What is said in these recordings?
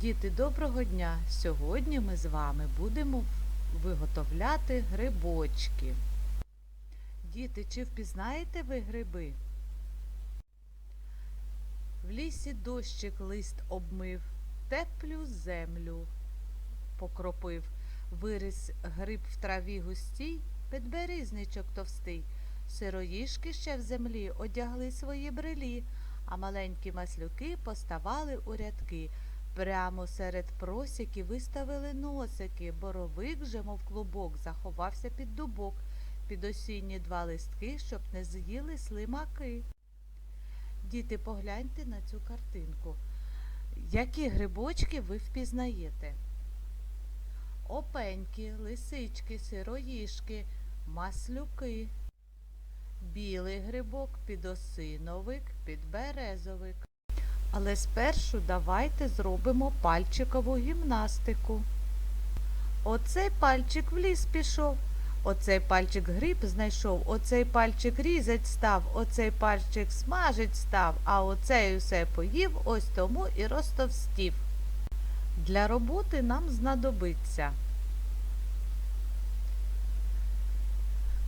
Діти, доброго дня! Сьогодні ми з вами будемо виготовляти грибочки. Діти, чи впізнаєте ви гриби? В лісі дощик лист обмив, теплю землю покропив. Виріс гриб в траві густій, підберизничок товстий. Сироїшки ще в землі одягли свої брелі, а маленькі маслюки поставали у рядки. Прямо серед просіки виставили носики, боровик же, мов клубок, заховався під дубок, під осінні два листки, щоб не з'їли слимаки. Діти, погляньте на цю картинку. Які грибочки ви впізнаєте? Опеньки, лисички, сироїшки, маслюки. Білий грибок, підосиновик, підберезовик. Але спершу давайте зробимо пальчикову гімнастику. Оцей пальчик в ліс пішов, оцей пальчик гриб знайшов, оцей пальчик різать став, оцей пальчик смажить став, а оцей усе поїв, ось тому і розтовстів. Для роботи нам знадобиться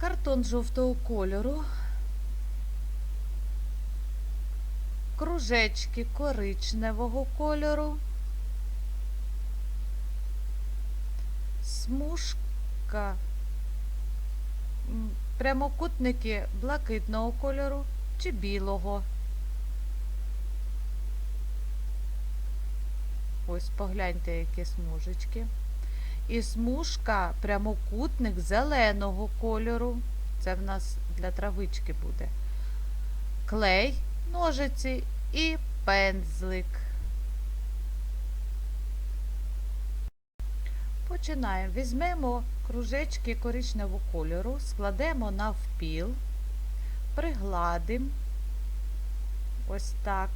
картон жовтого кольору, кружечки коричневого кольору, смужка, прямокутники блакитного кольору чи білого. Ось погляньте, які смужечки. І смужка прямокутник зеленого кольору. Це в нас для травички буде. Клей, ножиці і пензлик. Починаємо. Візьмемо кружечки коричневого кольору, складемо навпіл, пригладимо ось так.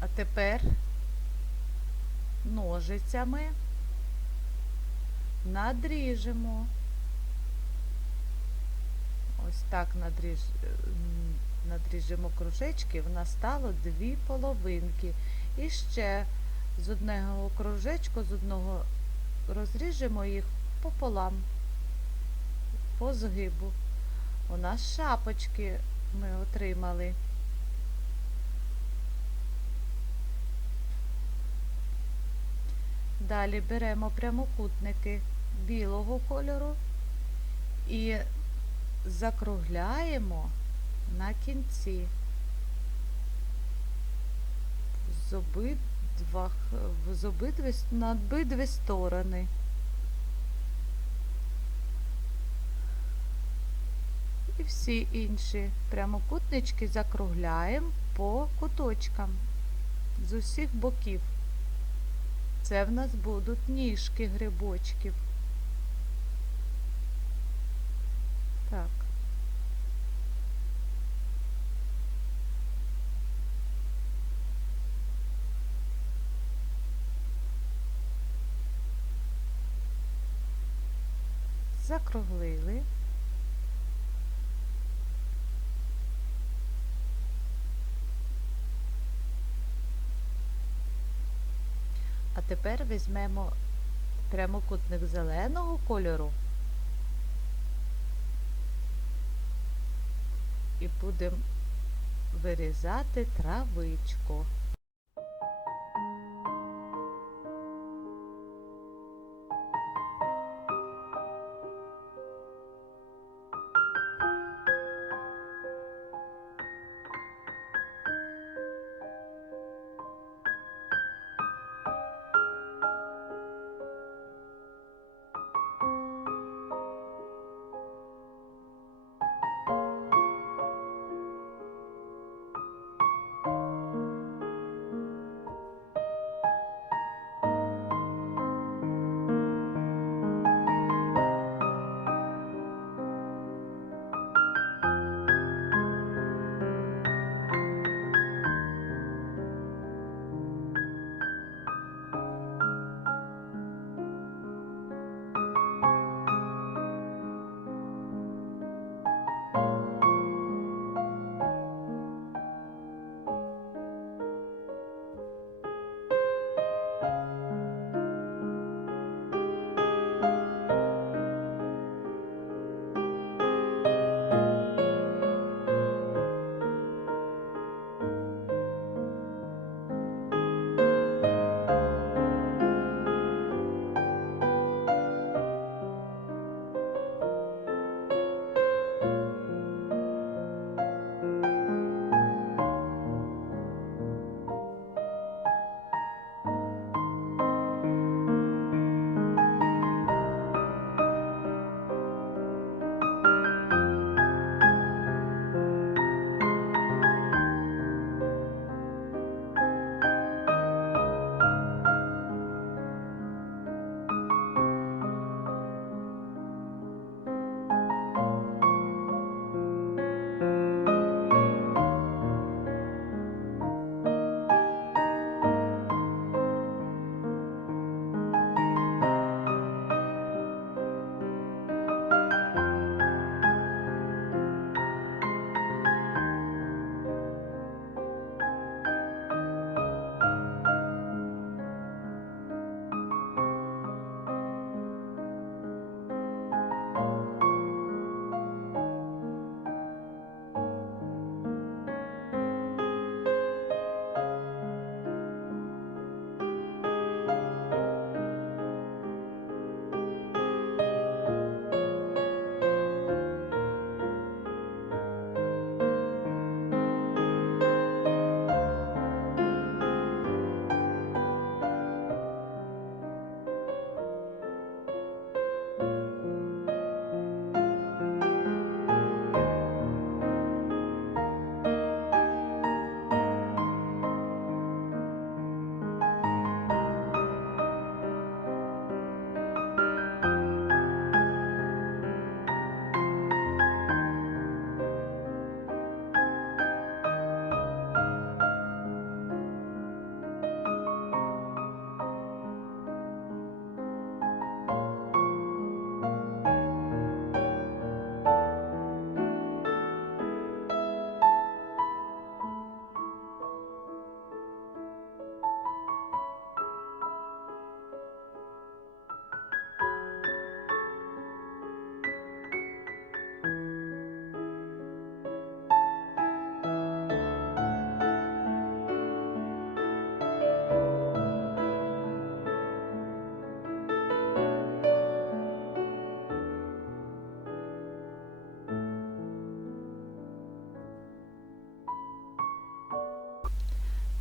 А тепер ножицями надріжемо. Ось так надріж, надріжемо кружечки, в нас стало дві половинки. І ще з одного кружечку, з одного розріжемо їх пополам, по згибу. У нас шапочки ми отримали. Далі беремо прямокутники білого кольору і закругляємо на кінці з обидва, з обидві, на обидві сторони. І всі інші прямокутнички закругляємо по куточкам з усіх боків. Це в нас будуть ніжки грибочків. Так. Закруглили. Тепер візьмемо прямокутник зеленого кольору і будемо вирізати травичку.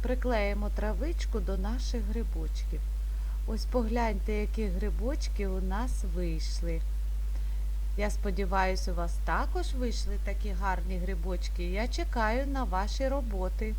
приклеїмо травичку до наших грибочків. Ось погляньте, які грибочки у нас вийшли. Я сподіваюся, у вас також вийшли такі гарні грибочки. Я чекаю на ваші роботи.